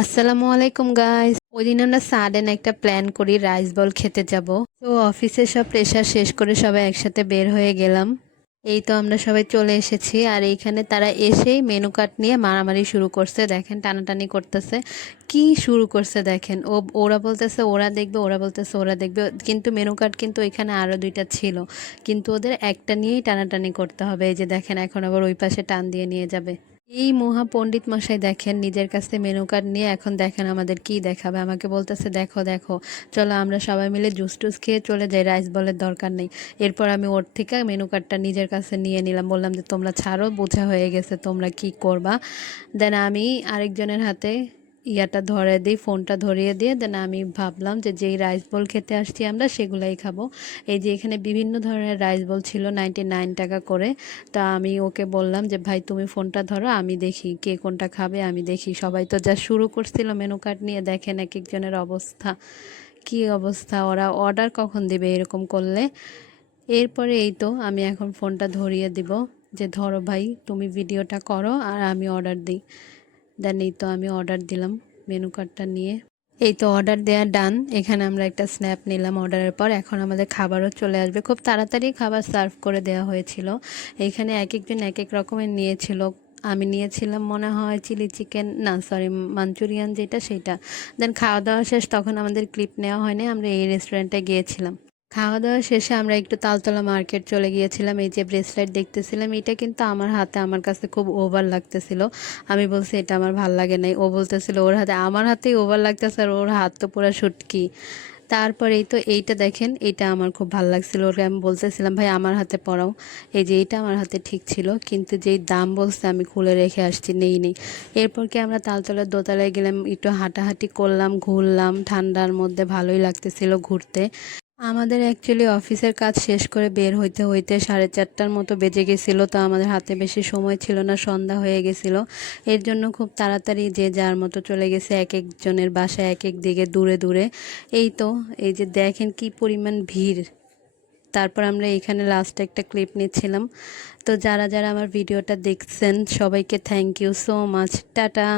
আসসালামু আলাইকুম গাইস। ওই দিন আমরা সাডেন একটা প্ল্যান করি রাইস বল খেতে যাব। তো অফিসের সব প্রেশার শেষ করে সবাই একসাথে বের হয়ে গেলাম। এই তো আমরা সবাই চলে এসেছি, আর এইখানে তারা এসেই মেনু কার্ড নিয়ে মারামারি শুরু করছে। দেখেন টানাটানি করতেছে, কি শুরু করছে দেখেন। ওরা বলতেছে ওরা দেখবে, ওরা বলতেছে ওরা দেখবে, কিন্তু মেনু কার্ড কিন্তু এখানে আরও দুইটা ছিল, কিন্তু ওদের একটা নিয়েই টানাটানি করতে হবে। এই যে দেখেন এখন আবার ওই পাশে টান দিয়ে নিয়ে যাবে। এই মহা পণ্ডিত মশাই দেখেন নিজের কাছে মেনু কার্ড নিয়ে এখন দেখেন আমাদের কি দেখাবে। আমাকে বলতেছে দেখো দেখো, চলো আমরা সবাই মিলে জুস টুস খেয়ে চলে যাই, রাইস বলের দরকার নেই। এরপর আমি ওর থেকে মেনু কার্ডটা নিজের কাছে নিয়ে নিলাম, বললাম যে তোমরা ছাড়ো, বোঝা হয়ে গেছে, তোমরা কি করবা। দেন আমি আরেকজনের হাতে ইয়াটা ধরে দিই, ফোনটা ধরিয়ে দিয়ে দেন আমি ভাবলাম যে যেই রাইস বল খেতে আসছি আমরা সেগুলাই খাবো। এই যে এখানে বিভিন্ন ধরনের রাইস বল ছিল 99 টাকা করে। তা আমি ওকে বললাম যে ভাই তুমি ফোনটা ধরো, আমি দেখি কে কোনটা খাবে, আমি দেখি। সবাই তো যা শুরু করছিল মেনু কার্ড নিয়ে, দেখেন এক একজনের অবস্থা, কি অবস্থা, ওরা অর্ডার কখন দেবে এরকম করলে। এরপরে এই তো আমি এখন ফোনটা ধরিয়ে দিব যে ধরো ভাই তুমি ভিডিওটা করো আর আমি অর্ডার দিই। দেন এই তো আমি অর্ডার দিলাম মেনু কার্ডটা নিয়ে। এই তো অর্ডার দেওয়া ডান। এখানে আমরা একটা স্ন্যাপ নিলাম অর্ডারের পর। এখন আমাদের খাবারও চলে আসবে, খুব তাড়াতাড়ি খাবার সার্ভ করে দেওয়া হয়েছিল। এইখানে এক একজন এক এক রকমের নিয়েছিল। আমি নিয়েছিলাম মনে হয় চিলি চিকেন, না সরি মাঞ্চুরিয়ান যেটা সেটা। দেন খাওয়া দাওয়া শেষ, তখন আমাদের ক্লিপ নেওয়া হয়নি, আমরা এই রেস্টুরেন্টে গিয়েছিলাম। খাওয়া দাওয়া শেষে আমরা একটু তালতলা মার্কেট চলে গিয়েছিলাম। এই যে ব্রেসলেট দেখতেছিলাম, এটা কিন্তু আমার হাতে আমার কাছে খুব ওভার লাগতেছিল। আমি বলছি এটা আমার ভাল লাগে নাই, ও বলতেছিল ওর হাতে, আমার হাতেই ওভার লাগতেছে আর ওর হাত তো পুরো শুটকি। তারপরে এই তো এইটা দেখেন, এইটা আমার খুব ভালো লাগছিল, ওকে আমি বলতেছিলাম ভাই আমার হাতে পরাও। এই যে এইটা আমার হাতে ঠিক ছিল, কিন্তু যেই দাম বলছে আমি খুলে রেখে আসছি, নেই। এরপর কি আমরা তালতলার দোতলায় গেলাম, একটু হাঁটাহাঁটি করলাম, ঘুরলাম, ঠান্ডার মধ্যে ভালোই লাগতেছিল ঘুরতে। আমাদের অ্যাকচুয়ালি অফিসের কাজ শেষ করে বের হইতে হইতে 4:30টার মতো বেজে গেছিলো, তো আমাদের হাতে বেশি সময় ছিল না, সন্ধ্যা হয়ে গেছিলো। এর জন্য খুব তাড়াতাড়ি যে যার মতো চলে গেছে এক একজনের বাসায়, এক এক দিকে দূরে দূরে। এই তো এই যে দেখেন কি পরিমাণ ভিড়। তারপর আমরা এখানে লাস্টে একটা ক্লিপ নিচ্ছিলাম। তো যারা যারা আমার ভিডিওটা দেখছেন সবাইকে thank you so much, tata.